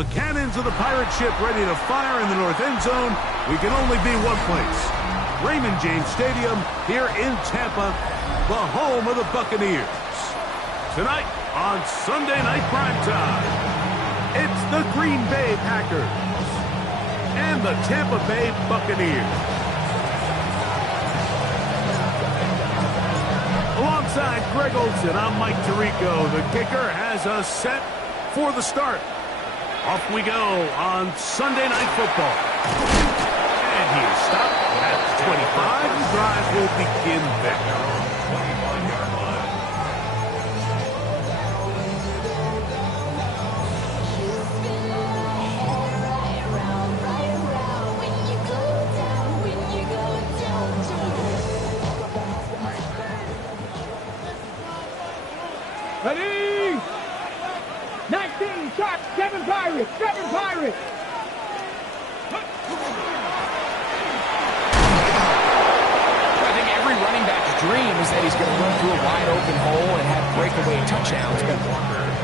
the cannons of the pirate ship ready to fire in the north end zone, we can only be one place. Raymond James Stadium here in Tampa, the home of the Buccaneers. Tonight on Sunday Night Primetime, it's the Green Bay Packers and the Tampa Bay Buccaneers. Alongside Greg Olsen, I'm Mike Tirico. The kicker has us set for the start. Off we go on Sunday Night Football. And he is stopped at 25. The drive will begin there. Ready? 19, shot, 7 Pirates, 7 Pirates. I think every running back's dream is that he's going to run through a wide open hole and have breakaway touchdowns, but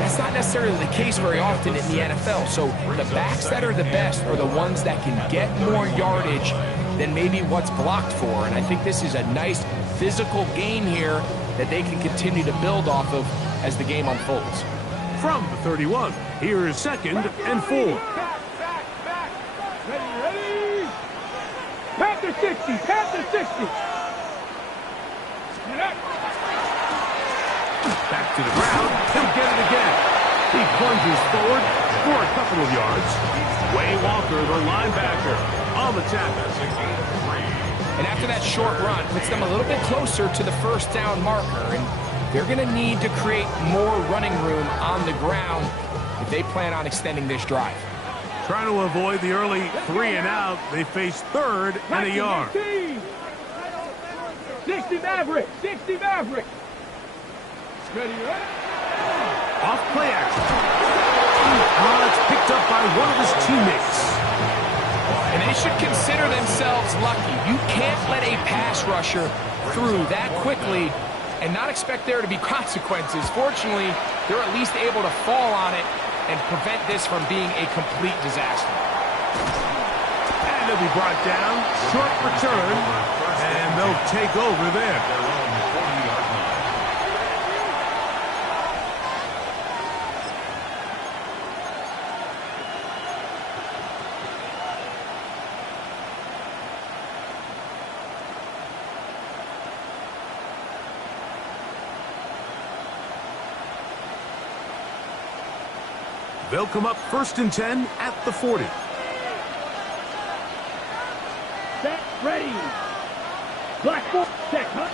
that's not necessarily the case very often in the NFL. So the backs that are the best are the ones that can get more yardage than maybe what's blocked for, and I think this is a nice physical game here that they can continue to build off of as the game unfolds. From the 31, here is 2nd and 4. Back. Ready? Panther 60, Panther 60. Back to the ground, he'll get it again. He plunges forward for a couple of yards. Way Walker, the linebacker, on the tackle. And after that short run, puts them a little bit closer to the first down marker, and they're going to need to create more running room on the ground if they plan on extending this drive. Trying to avoid the early 3 and out, they face 3rd and a yard. 60 Maverick, 60 Maverick. Ready? Off play action. It's picked up by one of his teammates. And they should consider themselves lucky. You can't let a pass rusher through that quickly and not expect there to be consequences. Fortunately, they're at least able to fall on it and prevent this from being a complete disaster. And they'll be brought down, short return, and they'll take over there. They'll come up 1st and 10 at the 40. Set, ready. Black ball, set, huh?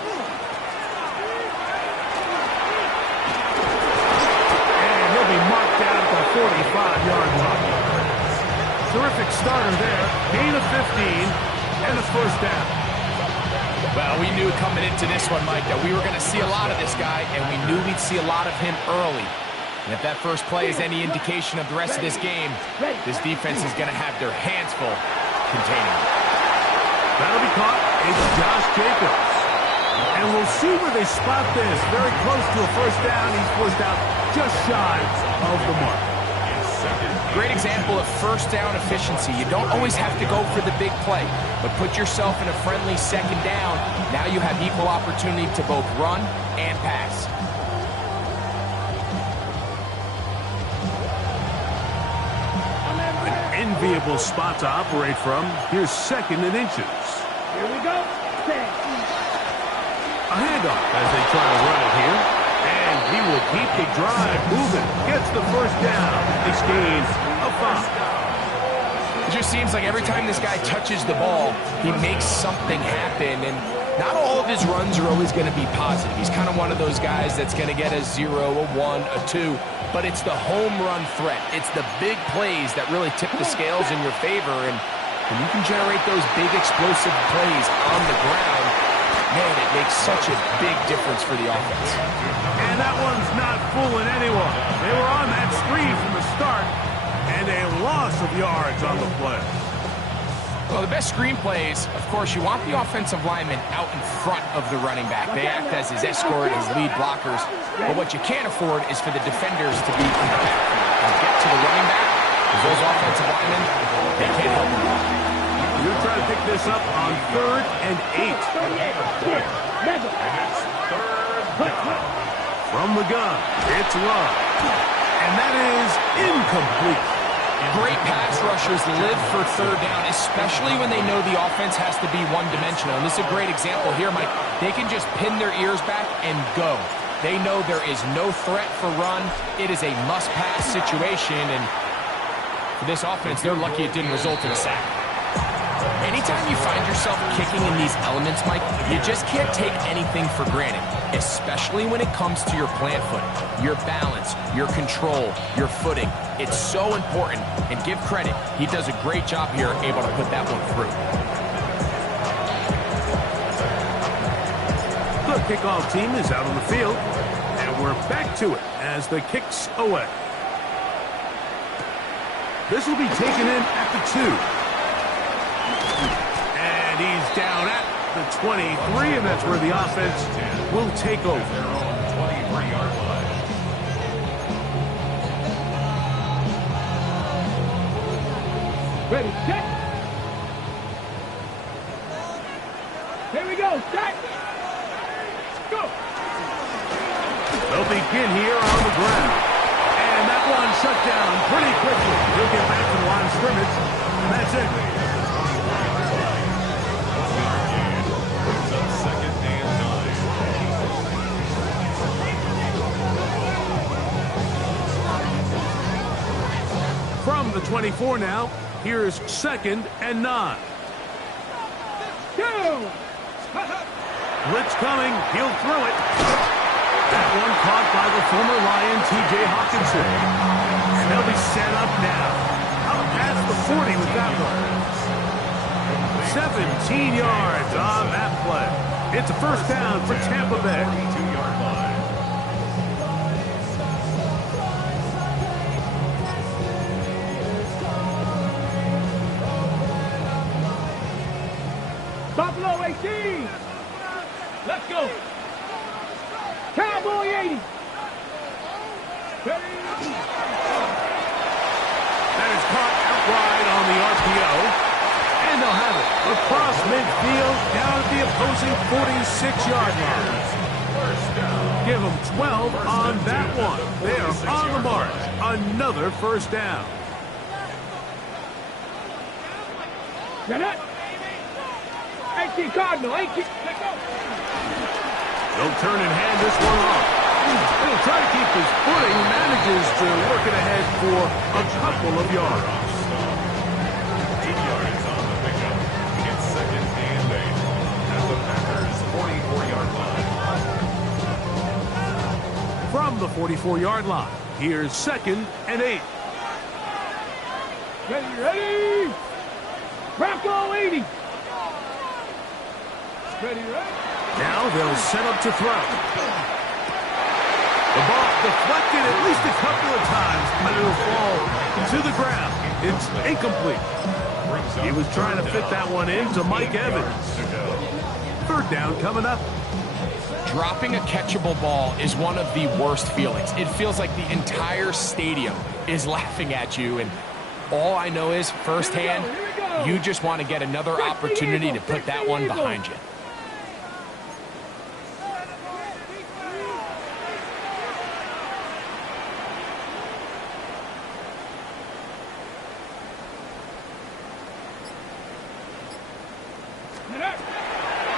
And he'll be marked down at the 45-yard line. Terrific starter there. Gain of 15 and a first down. Well, we knew coming into this one, Mike, that we were going to see a lot of this guy, and we knew we'd see a lot of him early. And if that first play is any indication of the rest of this game, this defense is going to have their hands full containing him. That'll be caught. It's Josh Jacobs. And we'll see where they spot this. Very close to a first down. He's forced out just shy of the mark. Great example of first down efficiency. You don't always have to go for the big play, but put yourself in a friendly second down. Now you have equal opportunity to both run and pass. Enviable spot to operate from. Here's 2nd and inches. Here we go. A handoff as they try to run it here. And he will keep the drive moving. Gets the first down. This gain of 5. It just seems like every time this guy touches the ball, he makes something happen. And not all of his runs are always going to be positive. He's kind of one of those guys that's going to get a 0, a 1, a 2. But it's the home run threat. It's the big plays that really tip the scales in your favor. And when you can generate those big explosive plays on the ground, man, it makes such a big difference for the offense. And that one's not fooling anyone. They were on that screen from the start, and a loss of yards on the play. Well, the best screen plays, of course, you want the offensive lineman out in front of the running back. They act as his escort, his lead blockers. But what you can't afford is for the defenders to be in the backfield and get to the running back Because those offensive linemen, they can't help them. You're trying to pick this up on 3rd and 8. From the gun, it's Love. And that is incomplete. Great pass rushers live for 3rd down, especially when they know the offense has to be one-dimensional. And this is a great example here, Mike. They can just pin their ears back and go. They know there is no threat for run. It is a must-pass situation, and for this offense, they're lucky it didn't result in a sack. Anytime you find yourself kicking in these elements, Mike, you just can't take anything for granted, especially when it comes to your plant foot, your balance, your control, your footing. It's so important, and give credit. He does a great job here able to put that one through. The kickoff team is out on the field, and we're back to it as the kick's away. This will be taken in at the 2. And he's down at the 23, and that's where the offense will take over. Ready, set. Here we go, set. Go. They'll begin here on the ground. And that one shut down pretty quickly. He'll get back to the line of scrimmage, and that's it. From the 24 now, here's 2nd and 9. Go. Blitz coming, he'll throw it. That one caught by the former Lion, T.J. Hawkinson. And they'll be set up now. Out past the 40 with that one. 17 yards on that play. It's a 1st down for Tampa Bay. 32-yard line. Buffalo 18. Let's go. Cowboy 80. That is caught outright on the RPO. And they'll have it across midfield down at the opposing 46-yard line. Give them 12 on that one. They are on the march. Another 1st down. Get it. 18 Cardinal. 18. Let's go. They'll turn and hand this one off. He'll try to keep his footing. Manages to work it ahead for a couple of yards. 8 yards on the pickup. It's 2nd and 8 at the Packers' 44-yard line. From the 44-yard line, here's 2nd and 8. Ready. Bronco 80. Ready. Now they'll set up to throw. The ball deflected at least a couple of times, but it'll fall to the ground. It's incomplete. He was trying to fit that one into Mike Evans. 3rd down coming up. Dropping a catchable ball is one of the worst feelings. It feels like the entire stadium is laughing at you, and all I know is firsthand, you just want to get another opportunity to put that one behind you.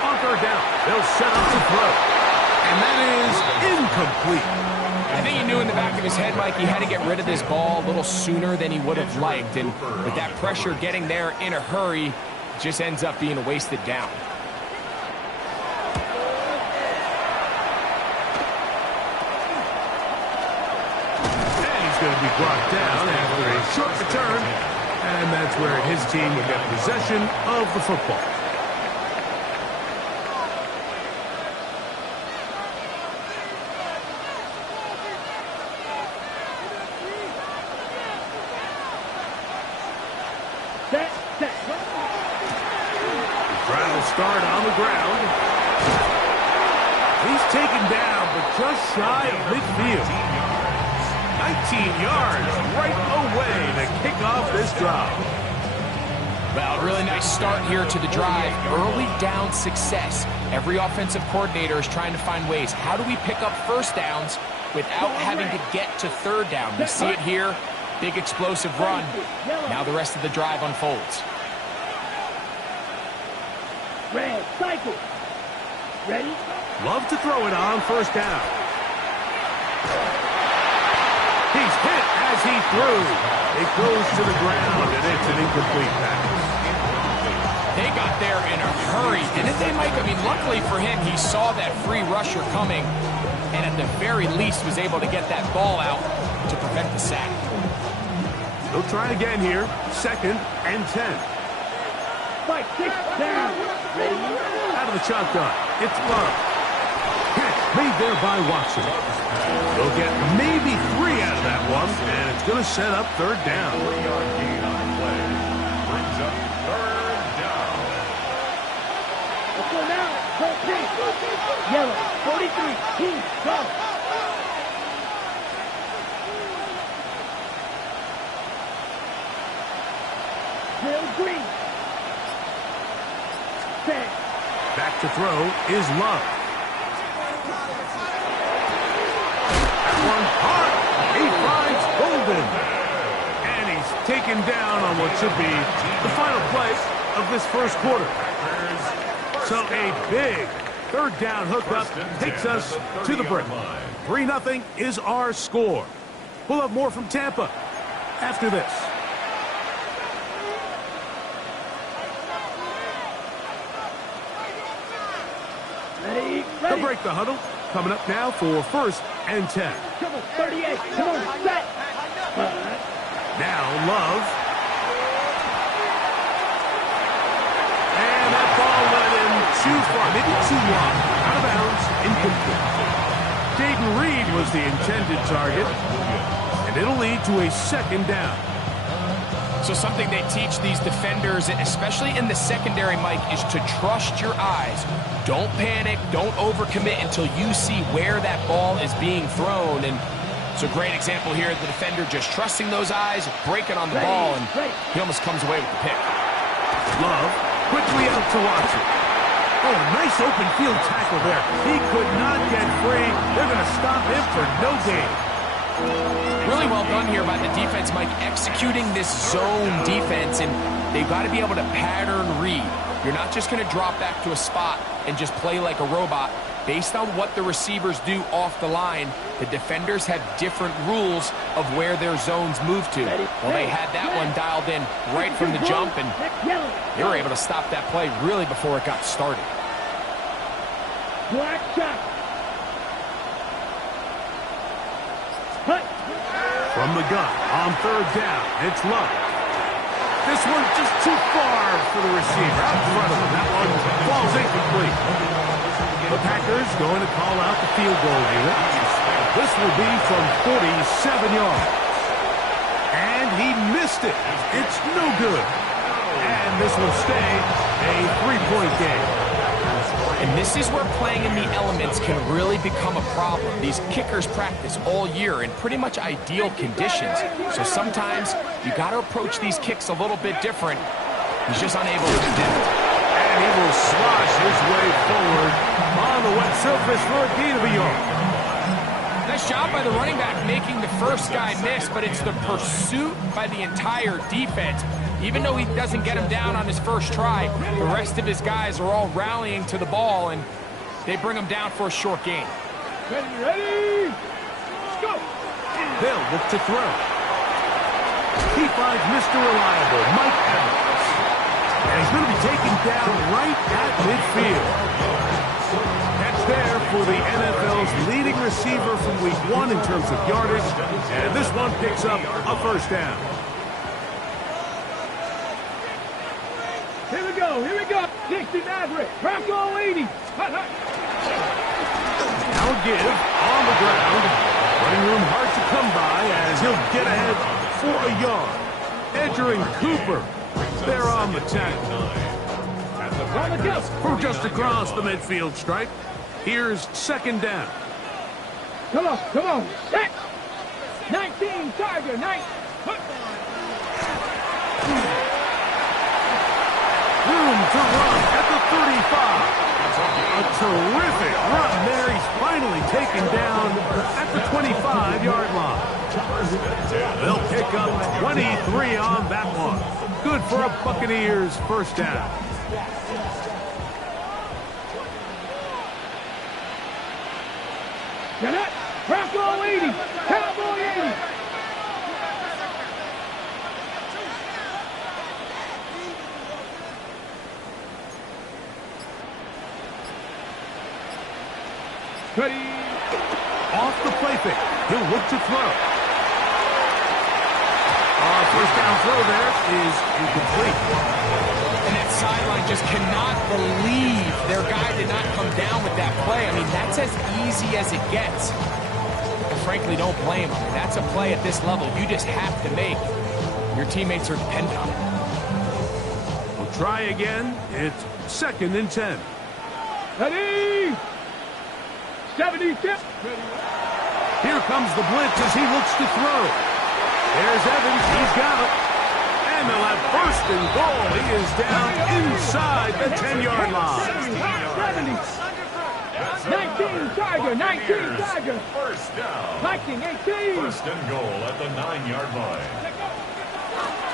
On 3rd down, they'll set up to throw. And that is incomplete. I think he knew in the back of his head, Mike, he had to get rid of this ball a little sooner than he would have liked. And with that pressure getting there in a hurry, it just ends up being a wasted down. And he's going to be brought down after a short return. And that's where his team will get possession of the football. Trying to start on the ground. He's taken down, but just shy of midfield. 19 yards right away to kick off this drive. Well, really nice start here to the drive. Early down success. Every offensive coordinator is trying to find ways. How do we pick up first downs without having to get to third down? We see it here. Big explosive run. Now the rest of the drive unfolds. Red, cycle. Ready? Love to throw it on first down. He's hit as he threw. It goes to the ground, and it's an incomplete pass. They got there in a hurry, didn't they, Mike? I mean, luckily for him, he saw that free rusher coming, and at the very least was able to get that ball out to prevent the sack. They'll try again here. 2nd and 10. Fight, 6 down. Ready? Out of the shotgun. It's Love. Catch made there by Watson. They'll get maybe 3 out of that one, and it's going to set up third down. 3-yard gain on play. Brings up third down. Let's go now. Go pink. Yellow, 43. Team, go. Bill Green. Set. Back to throw is Love. That one hard. He finds Golden. And he's taken down on what should be the final play of this first quarter. So a big third down hookup takes us to the break. 3-0 is our score. We'll have more from Tampa after this. Ready? They'll break the huddle. Coming up now for 1st and 10. Come on, 38. Come on, set. Now Love. And that ball went in too far, maybe too long. Out of bounds, incomplete. Jaden Reed was the intended target, and it'll lead to a 2nd down. So something they teach these defenders, especially in the secondary, Mike, is to trust your eyes. Don't panic. Don't overcommit until you see where that ball is being thrown. And it's a great example here of the defender just trusting those eyes, breaking on the ball, and he almost comes away with the pick. Love quickly out to Watson. Oh, nice open field tackle there. He could not get free. They're going to stop him for no gain. Really well done here by the defense, Mike, executing this zone defense, and they've got to be able to pattern read. You're not just going to drop back to a spot and just play like a robot. Based on what the receivers do off the line, the defenders have different rules of where their zones move to. Well, they had that one dialed in right from the jump, and they were able to stop that play really before it got started. Black shot. From the gun on 3rd down, it's Love. This one just too far for the receiver. Out in front of him. That one falls incomplete. The Packers going to call out the field goal unit. This will be from 47 yards. And he missed it. It's no good. And this will stay a 3-point game. And this is where playing in the elements can really become a problem. These kickers practice all year in pretty much ideal conditions. So sometimes you got to approach these kicks a little bit different. He's just unable to do that. And he will slosh his way forward on the wet surface for a gain of a yard. Nice job by the running back making the first guy miss, but it's the pursuit by the entire defense. Even though he doesn't get him down on his first try, the rest of his guys are all rallying to the ball, and they bring him down for a short gain. Ready? Let's go. They'll look to throw. He finds Mr. Reliable, Mike Evans. And he's going to be taken down right at midfield. Catch there for the NFL's leading receiver from week 1 in terms of yardage. And this one picks up a 1st down. Here we go. Here we go. 60 Maverick. Bronco 80. Now a give on the ground. Running room hard to come by as he'll get ahead for a yard. Edgerrin Cooper there on the tackle. From just across the midfield stripe, here's 2nd down. Come on. Set. 19, Tiger, 9. Room to run at the 35. A terrific run there. He's finally taken down at the 25-yard line. They'll pick up 23 on that one. Good for a Buccaneers first down. Get it. Bronco 80. Cowboy 80. Ready. Off the play fake. He'll look to throw. First down throw there is incomplete. And that sideline just cannot believe their guy did not come down with that play. I mean, that's as easy as it gets. And frankly, don't blame him. That's a play at this level you just have to make. Your teammates are dependent on it. We'll try again. It's 2nd and 10. Ready. 76. Here comes the blitz as he looks to throw. There's Evans. He's got it. And they'll have 1st and goal. He is down inside the 10-yard line. 70. 19, Tiger. 19, Tiger. First down. 19, 18. 1st and goal at the 9-yard line.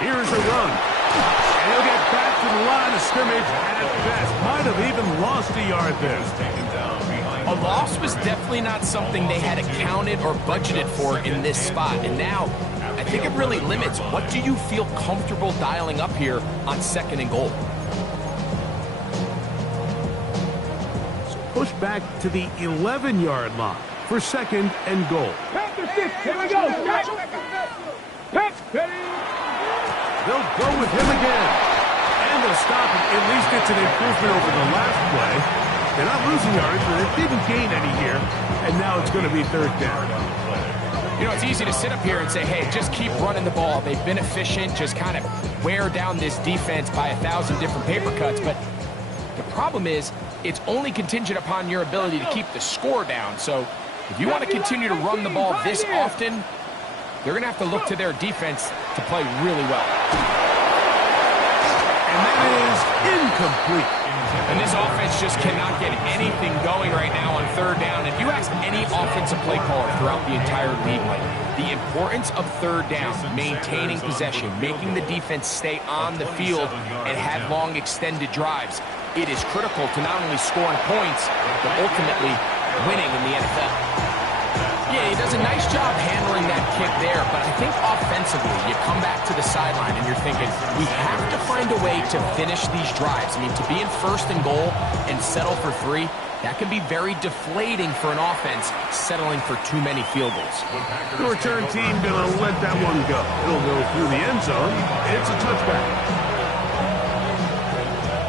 Here's a run. And he'll get back to the line of scrimmage at best. Might have even lost a yard there. Taken down behind A loss was definitely not something they had accounted or budgeted for in this spot. And now, I think it really limits what do you feel comfortable dialing up here on 2nd and goal. So push back to the 11-yard line for 2nd and goal. Panther 6. Here we go. Pack. Ready. They'll go with him again. And they'll stop him. At least it's an improvement over the last play. They're not losing yards, but they didn't gain any here. And now it's going to be 3rd down. You know, it's easy to sit up here and say, hey, just keep running the ball. They've been efficient, just kind of wear down this defense by 1,000 different paper cuts. But the problem is, it's only contingent upon your ability to keep the score down. So if you want to continue to run the ball this often, they're going to have to look to their defense to play really well. And that is incomplete. And this offense just cannot get anything going right now on 3rd down. If you ask any offensive play caller throughout the entire league, like the importance of 3rd down, maintaining possession, making the defense stay on the field and have long extended drives, it is critical to not only scoring points, but ultimately winning in the NFL. Yeah, he does a nice job handling that kick there, but I think offensively, you come back to the sideline and you're thinking, we have to find a way to finish these drives. I mean, to be in 1st and goal and settle for 3, that can be very deflating for an offense settling for too many field goals. The return team going to let that one go. It'll go through the end zone. It's a touchback.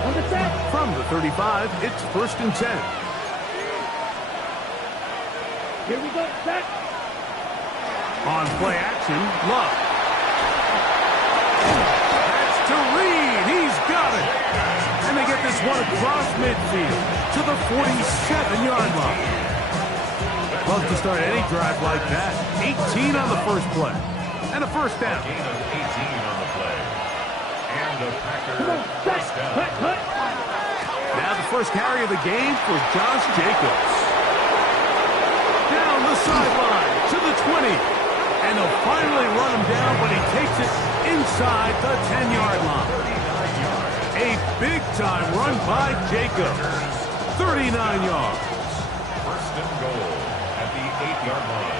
On the set. From the 35, it's 1st and 10. Here we go. Set. On play action, Love. That's to Reed. He's got it. And they get this one across midfield to the 47-yard line. Love to start any drive like that. 18 on the first play. And a 1st down. Gain of 18 on the play. And the Packers first down. Now the first carry of the game for Josh Jacobs. Down the sideline to the 20. And they'll finally run him down, but he takes it inside the 10-yard line. A big-time run by Jacobs. 39 yards. 1st and goal at the 8-yard line.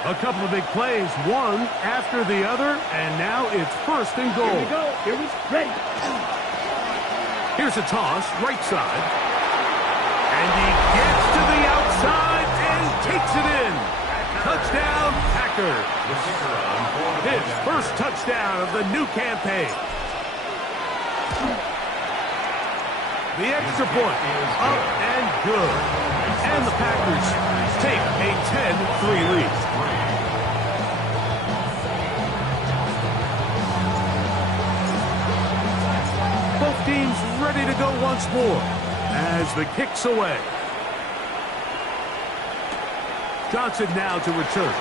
A couple of big plays, one after the other, and now it's 1st and goal. Here we go. Here we ready. Here's a toss, right side. And he gets to the outside and takes it in. Touchdown, Packers. His first touchdown of the new campaign. The extra point, up and good. And the Packers take a 10-3 lead. ready to go once more as the kick's away. Johnson now to return.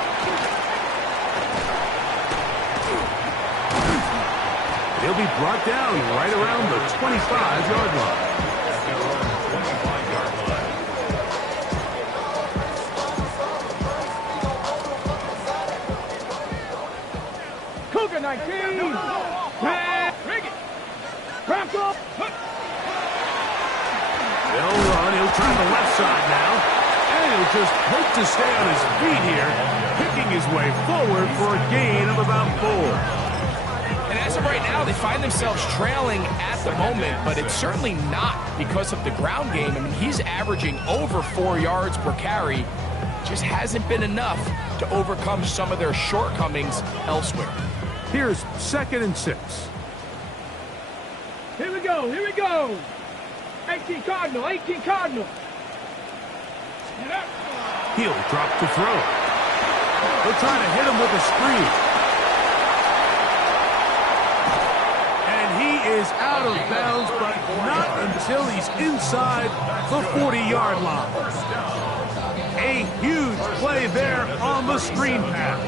He'll be brought down right around the 25-yard line. Cougar 19. Bring it. Crack up. They'll run. He'll turn the left side now. And he'll just hope to stay on his feet here, picking his way forward for a gain of about 4. And as of right now, they find themselves trailing at the moment, but it's certainly not because of the ground game. I mean, he's averaging over 4 yards per carry. Just hasn't been enough to overcome some of their shortcomings elsewhere. Here's 2nd and 6. Here we go. Here we go. 18 Cardinal. 18 Cardinal. He'll drop to throw. They'll try to hit him with a screen. And he is out of bounds, but not until he's inside the 40-yard line. A huge play there on the screen pass.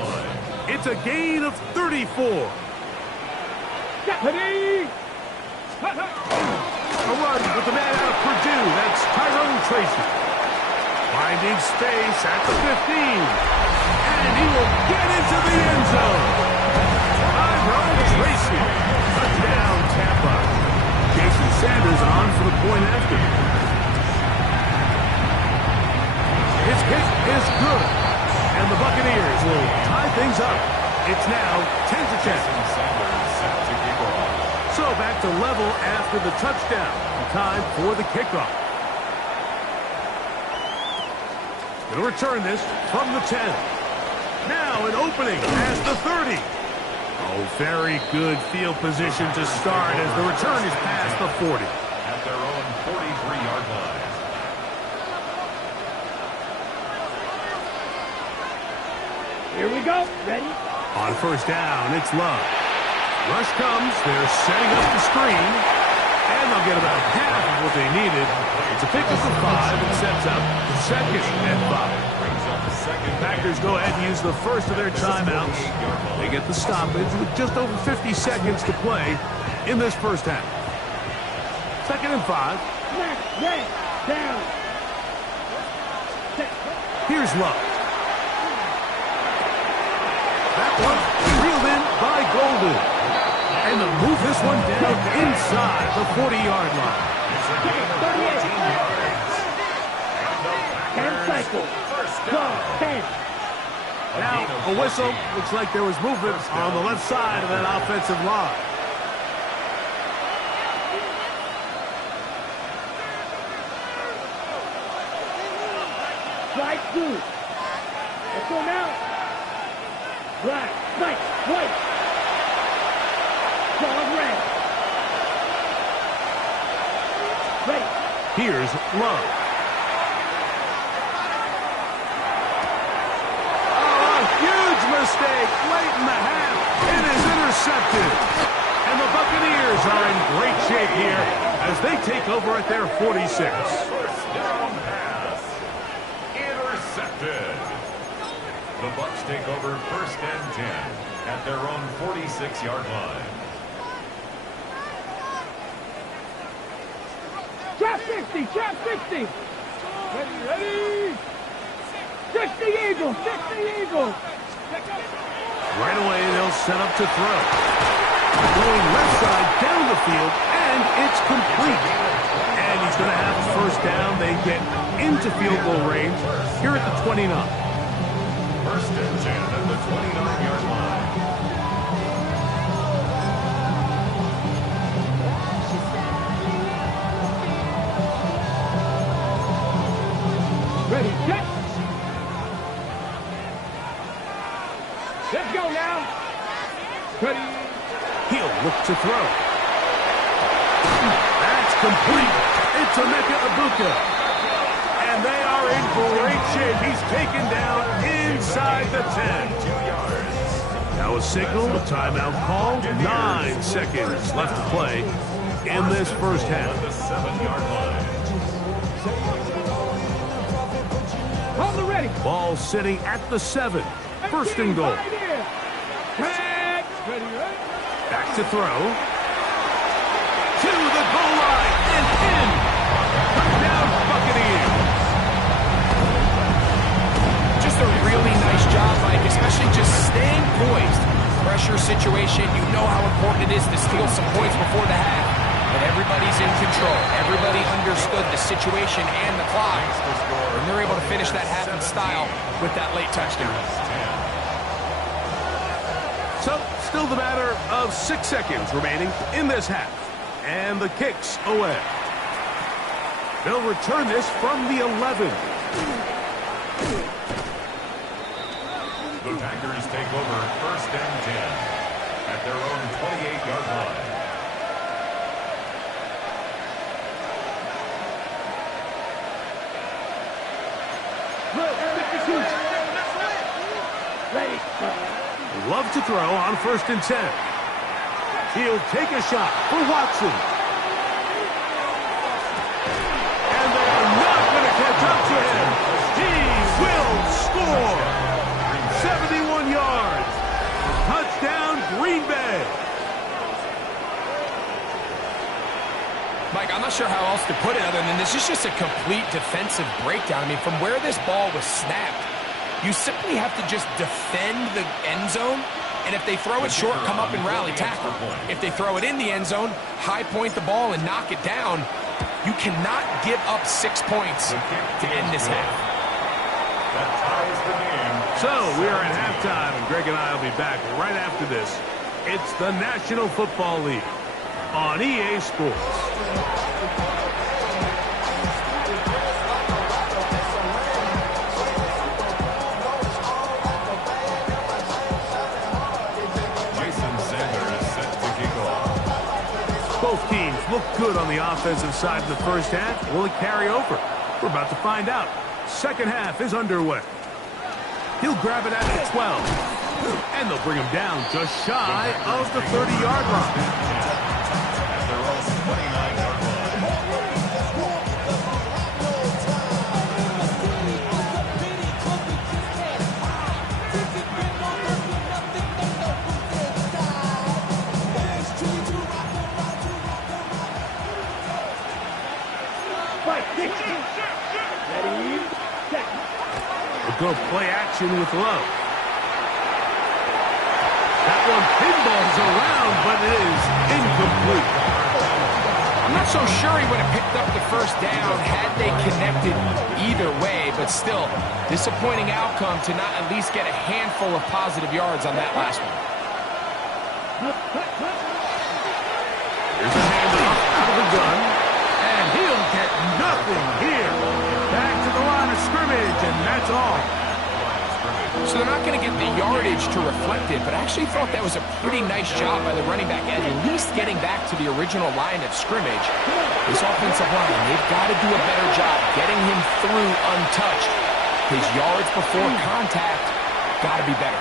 It's a gain of 34. Ready. A run with the man out of Purdue. That's Tyrone Tracy. Finding space at the 15. And he will get into the end zone. Tyrone Tracy. Touchdown, Tampa. Jason Sanders on for the point after. His kick is good. And the Buccaneers will tie things up. It's now 10-10. So back to level after the touchdown. Time for the kickoff. Going to return this from the 10. Now an opening as the 30. Oh, very good field position to start as the return is past the 40. At their own 43-yard line. Here we go. Ready. On first down, it's Love. Rush comes. They're setting up the screen. And they'll get about half of what they needed. It's a pickup of 5 and sets up the 2nd and 5. Packers go ahead and use the first of their timeouts. They get the stoppage with just over 50 seconds to play in this first half. 2nd and 5. Down. Here's Love. That one reeled in by Golden. And they'll move this one down inside the 40-yard line. 10 cycles. 10. Now, a whistle. Looks like there was movement on the left side of that offensive line. Strike 2. Let's go now. Black, white, white. Dog red. Ready. Here's Love. Oh, a huge mistake late in the half. It is intercepted. And the Buccaneers are in great shape here as they take over at their 46. First down pass. Intercepted. The Bucs take over 1st and 10 at their own 46-yard line. Trap 60, trap 60. Ready. 60 Eagles, 60 Eagles. Right away, they'll set up to throw. Going left side down the field, and it's complete. And he's going to have a first down. They get into field goal range here at the 29. 1st and 10 at the 29-yard line. Ready, set. Let's go now. Ready. He'll look to throw. That's complete. It's Emeka Egbuka. And they are in great shape. He's taken down inside the 10. 2 yards. Now a signal, a timeout called. 9 seconds left to play in this first half. At the 7-yard line. Hold the ready. Ball sitting at the 7. First and goal. Ready, right? Back to throw. To the goal line and in. Touchdown Buccaneers. Just a really nice job, Mike, especially just staying poised. Pressure situation, you know how important it is to steal some points before the half. But everybody's in control. Everybody understood the situation and the clock. And they're able to finish that half in style with that late touchdown. So, still the matter of 6 seconds remaining in this half. And the kick's away. They'll return this from the 11. The Packers take over first and 10 at their own 28-yard line. Ready. Love to throw on first and 10. He'll take a shot for Watson. And they're not going to catch up to him. He will score. 71 yards. Touchdown, Green Bay. Mike, I'm not sure how else to put it other than this is just a complete defensive breakdown. I mean, from where this ball was snapped, you simply have to just defend the end zone, and if they throw it short, come up and rally tackle. If they throw it in the end zone, high point the ball and knock it down. You cannot give up 6 points to end this half. That ties the game. So, we are at halftime, and Greg and I will be back right after this. It's the National Football League on EA Sports. Both teams look good on the offensive side in the first half. Will it carry over? We're about to find out. Second half is underway. He'll grab it at the 12. And they'll bring him down just shy of the 30-yard line. At their own 29-yard line. We'll go play action with Love. That one pinballs around, but it is incomplete. I'm not so sure he would have picked up the first down had they connected either way, but still, disappointing outcome to not at least get a handful of positive yards on that last one. Here's a handoff out of the gun, and he'll get nothing here. Back to the line of scrimmage, and that's all. So they're not going to get the yardage to reflect it, but I actually thought that was a pretty nice job by the running back, at least getting back to the original line of scrimmage. This offensive line, they've got to do a better job getting him through untouched. His yards before contact got to be better.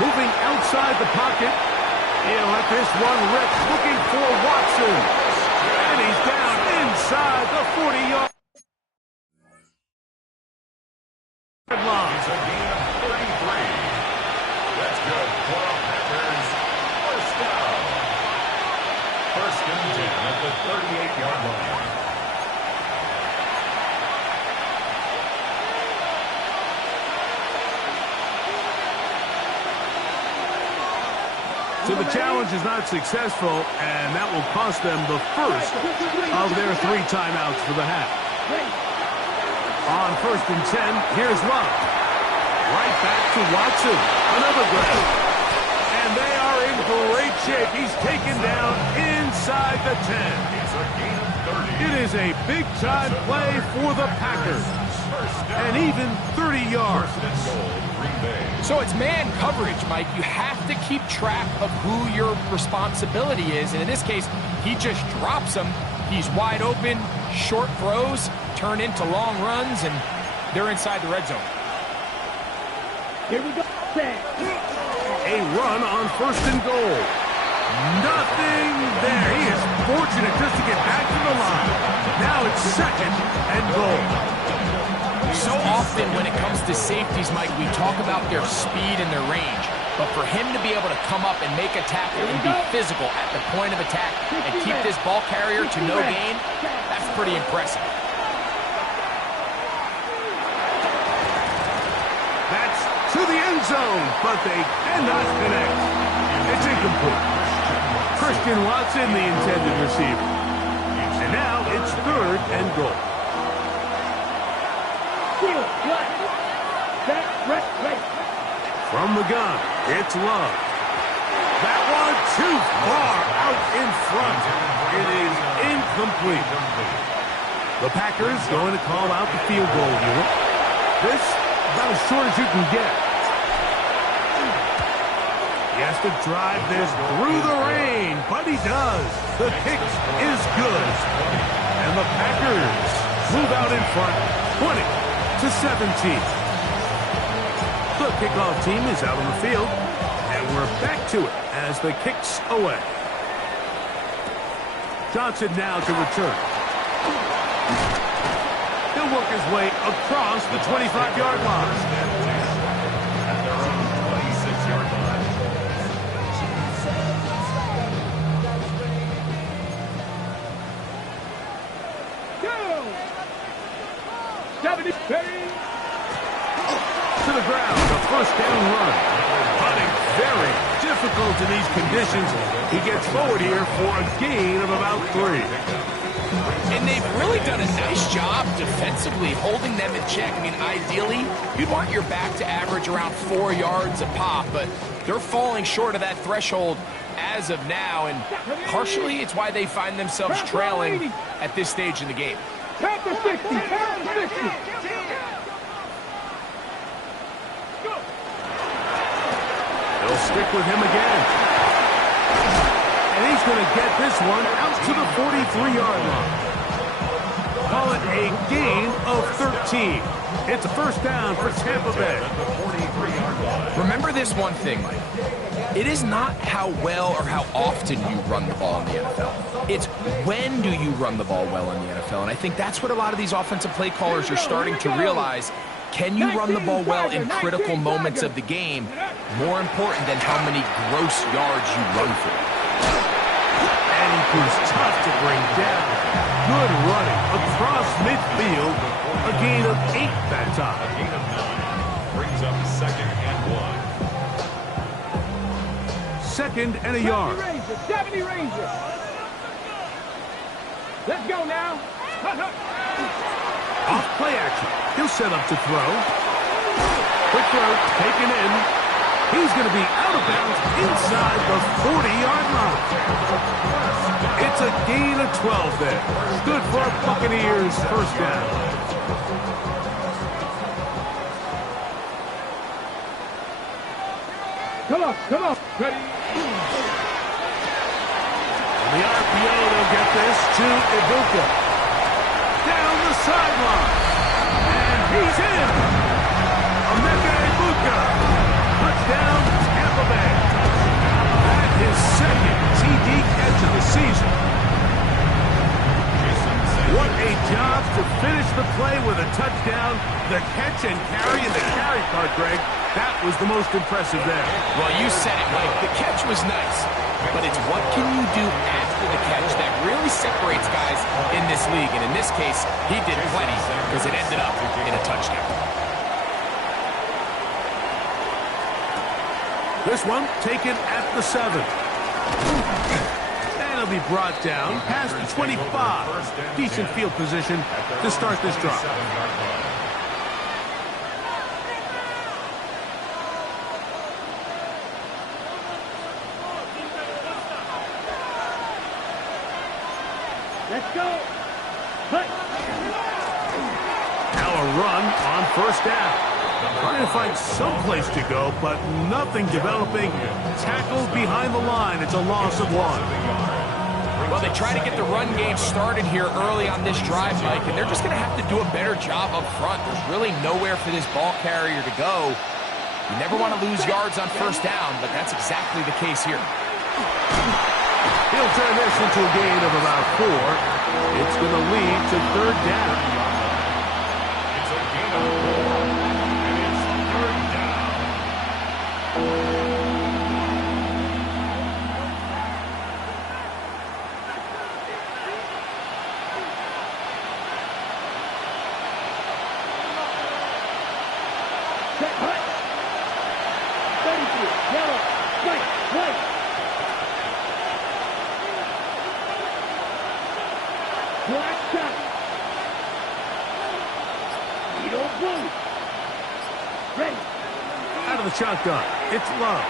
Moving outside the pocket. He'll let this one rip, looking for Watson. And he's down inside the 40-yard line. It's a gain of 33. That's good for the Packers. First down. First and 10 at the 38-yard line. So the challenge is not successful, and that will cost them the first of their 3 timeouts for the half. On first and 10, here's Love. Right back to Watson. Another grab. And they are in great shape. He's taken down inside the 10. It's a gain of 30. It is a big-time play for the Packers. And even 30 yards. So it's man coverage, Mike. You have to keep track of who your responsibility is. And in this case, he just drops him. He's wide open, short throws, turn into long runs, and they're inside the red zone. Here we go. A run on first and goal. Nothing there. He is fortunate just to get back to the line. Now it's 2nd and goal. So often when it comes to safeties, Mike, we talk about their speed and their range. But for him to be able to come up and make a tackle and be physical at the point of attack and keep this ball carrier to no gain, that's pretty impressive. That's to the end zone, but they cannot connect. It's incomplete. Christian Watson, the intended receiver. And now it's 3rd and goal. From the gun, it's Love. That one too far out in front. It is incomplete. The Packers going to call out the field goal unit. This about as short as you can get. He has to drive this through the rain, but he does. The kick is good. And the Packers move out in front, 20-17. The kickoff team is out on the field, and we're back to it as the kick's away. Johnson now to return. He'll work his way across the 25-yard line. At their own 26-yard line. To the ground, a 1st down run. Running very difficult in these conditions. He gets forward here for a gain of about 3. And they've really done a nice job defensively holding them in check. I mean, ideally, you'd want your back to average around 4 yards a pop, but they're falling short of that threshold as of now, and partially it's why they find themselves trailing at this stage in the game. Count to 60. Count to 60. They'll stick with him again. And he's going to get this one out to the 43-yard line. Call it a gain of 13. It's a 1st down for Tampa Bay. Remember this one thing, Mike. It is not how well or how often you run the ball in the NFL. It's when do you run the ball well in the NFL. And I think that's what a lot of these offensive play callers are starting to realize. Can you run the ball well in critical moments of the game? More important than how many gross yards you run for. And he proves tough to bring down. Good running across midfield. A gain of 8 that time. A gain of 9 brings up 2nd and 1. 2nd and a yard. 70 Ranger. Let's go now. Off play action. He'll set up to throw. Quick throw, taken in. He's going to be out of bounds inside the 40-yard line. It's a gain of 12 there. Good for a Buccaneers 1st down. Come on, come on. Ready? On the RPO, they'll get this to Ibuka. Down the sideline. And he's in. Emeka Ibuka. Touchdown, Tampa Bay. That is 2nd TD catch of the season. What a job to finish the play with a touchdown. The catch and carry in the carry part, Greg. That was the most impressive there. Well, you said it, Mike. The catch was nice, but it's what can you do after the catch that really separates guys in this league. And in this case, he did plenty because it ended up in a touchdown. This one taken at the 7. And he'll be brought down past the 25. Decent field position to start this drive. Let's go. Cut. Now a run on 1st down. Trying to find some place to go, but nothing developing. Tackled behind the line. It's a loss of 1. Well, they try to get the run game started here early on this drive, Mike, and they're just going to have to do a better job up front. There's really nowhere for this ball carrier to go. You never want to lose yards on 1st down, but that's exactly the case here. He'll turn this into a gain of about 4. It's going to lead to third down. It's a gain of 4, and it's third down. Set hut. 33. Yellow. White. White. Black shot. Needle blue. Ready. Out of the shotgun, it's Love.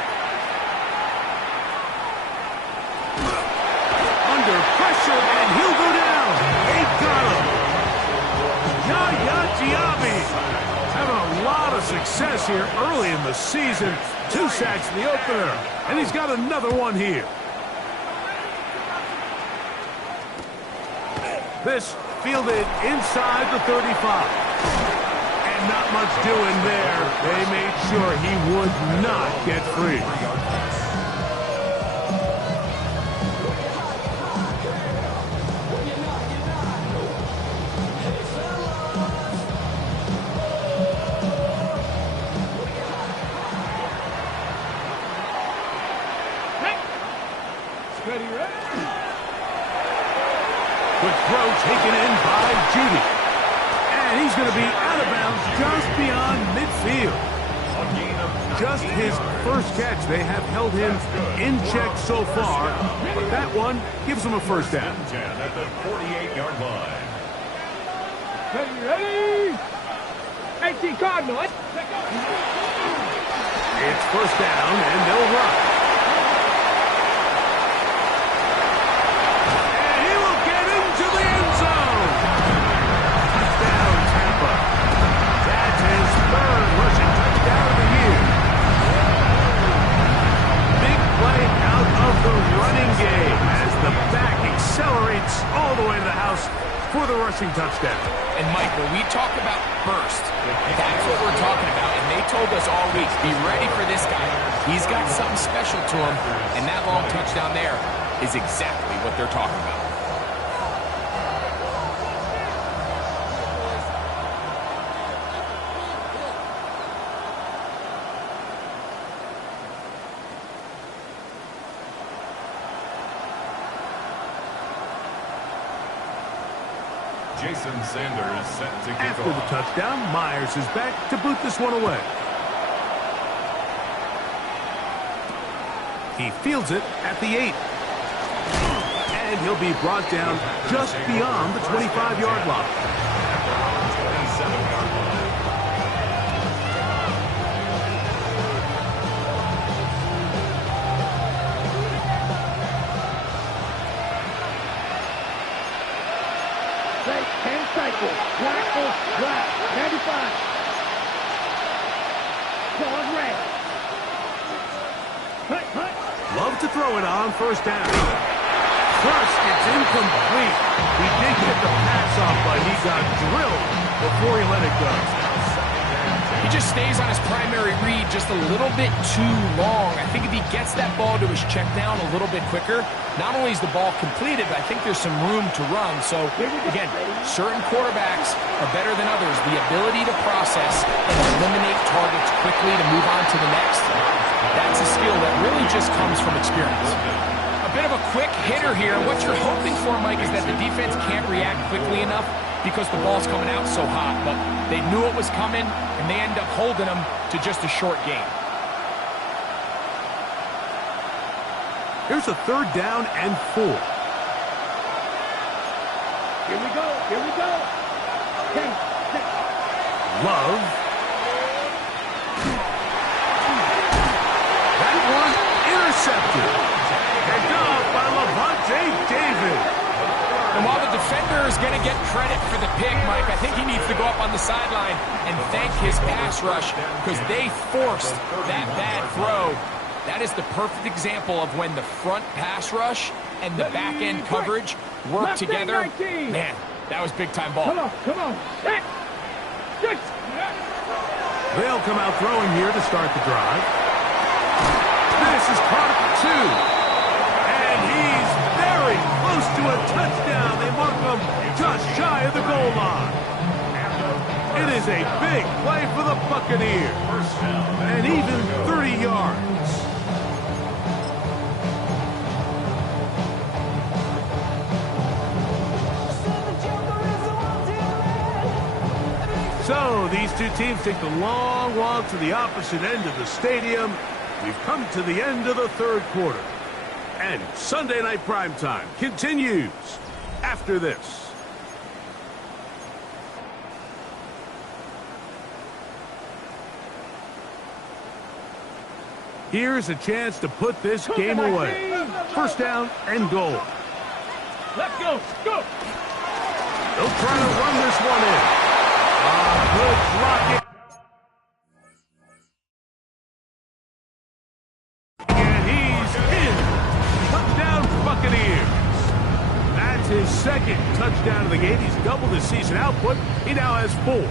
Under pressure, and he'll go down. They got him. Yaya Diaby having a lot of success here early in the season. 2 sacks in the opener, and he's got another one here. This fielded inside the 35. And not much doing there. They made sure he would not get free. Quick throw taken in by Judy. And he's going to be out of bounds just beyond midfield. Just his first catch. They have held him in check so far, but that one gives him a first down. 10 at the 48-yard line. Ready. 18 Cardinal. It's first down, and they'll run. And he will get into the end zone. Touchdown, Tampa. That's his third rushing touchdown of the year. Big play out of the running game as the back accelerates all the way to the house for the rushing touchdown. And Mike, when we talk about burst, that's what we're talking about. And they told us all week, be ready for this guy. He's got something special to him. And that long touchdown there is exactly what they're talking about. Jason Sanders set to kick After the off. touchdown, Myers is back to boot this one away. He fields it at the 8. And he'll be brought down just beyond the 25-yard line. 27-yard line. Right. 10 cycle. Black. 95. Claws red. Hut. Love to throw it on first down. First, it's incomplete. He did get the pass off, but he got drilled before he let it go. He just stays on his primary read just a little bit too long. I think if he gets that ball to his check down a little bit quicker, not only is the ball completed, but I think there's some room to run. So, again, certain quarterbacks are better than others. The ability to process and eliminate targets quickly to move on to the next, that's a skill that really just comes from experience. A bit of a quick hitter here. What you're hoping for, Mike, is that the defense can't react quickly enough because the ball's coming out so hot. But they knew it was coming, and they end up holding them to just a short game. Here's a third down and 4. Here we go. 10, 6. Love. That one intercepted. Picked off by Lavonte David. And while the defender is going to get credit for the pick, Mike, I think he needs to go up on the sideline and thank his pass rush because they forced that bad throw. That is the perfect example of when the front pass rush and the back end coverage work together. Man, that was big-time ball. Come on. 6. They'll come out throwing here to start the drive. This is Carter 2. And he's close to a touchdown. They mark him just shy of the goal line. It is a big play for the Buccaneers. And even 30 yards. So these two teams take the long walk to the opposite end of the stadium. We've come to the end of the third quarter. And Sunday Night Primetime continues after this. Here's a chance to put this game away. First down and goal. Let's go. Go. They'll try to run this one in. Good blocking. And he's in. Touchdown, Buccaneers. That's his second touchdown of the game. He's doubled his season output. He now has 4.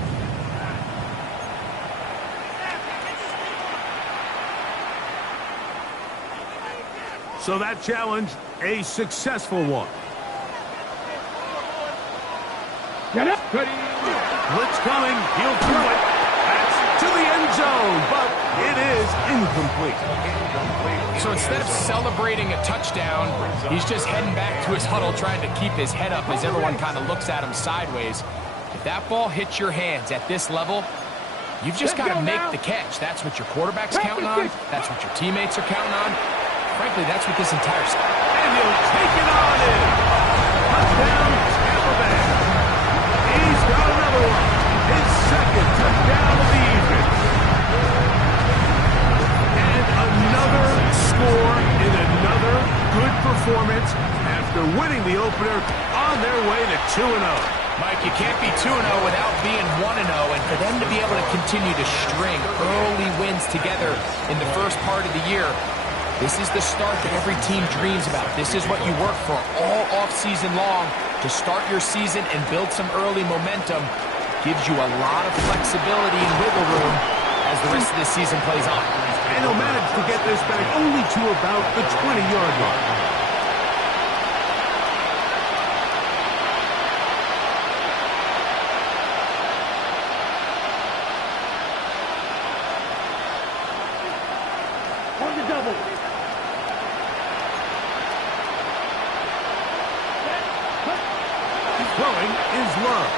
So that challenge, a successful one. Get up. Blitz coming. He'll throw it. That's to the end zone, but it is incomplete. So instead of celebrating a touchdown, he's just heading back to his huddle trying to keep his head up as everyone kind of looks at him sideways. If that ball hits your hands at this level, you've just got to make the catch. That's what your quarterback's counting on. That's what your teammates are counting on. Frankly, that's what this entire side. And he'll take it on in. Touchdown, Tampa Bay. He's got another one. His second touchdown of the evening. And another score in another good performance after winning the opener on their way to 2-0. Mike, you can't be 2-0 without being 1-0, and for them to be able to continue to string early wins together in the first part of the year, this is the start that every team dreams about. This is what you work for all offseason long to start your season and build some early momentum. Gives you a lot of flexibility and wiggle room as the rest of this season plays on. And he'll manage to get this back only to about the 20-yard line. On the double. Throwing is Love.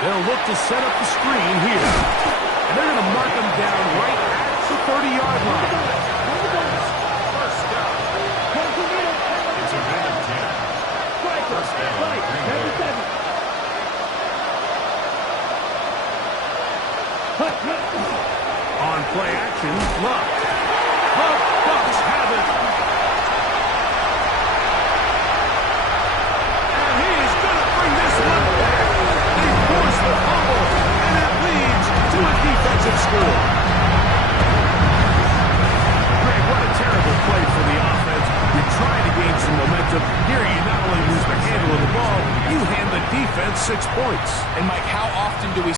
They'll look to set up the screen here. And they're going to mark him down right at the 30-yard line. First down. It's a minute of 10. First down. On play action, Love. The Bucs have it. And he is going to bring this one back. They force the fumble, and it leads to a defensive score. Greg, what a terrible play for the offense. You're trying to gain some momentum. Here you not only lose the handle of the ball, you hand the defense 6 points. And Mike, how often do we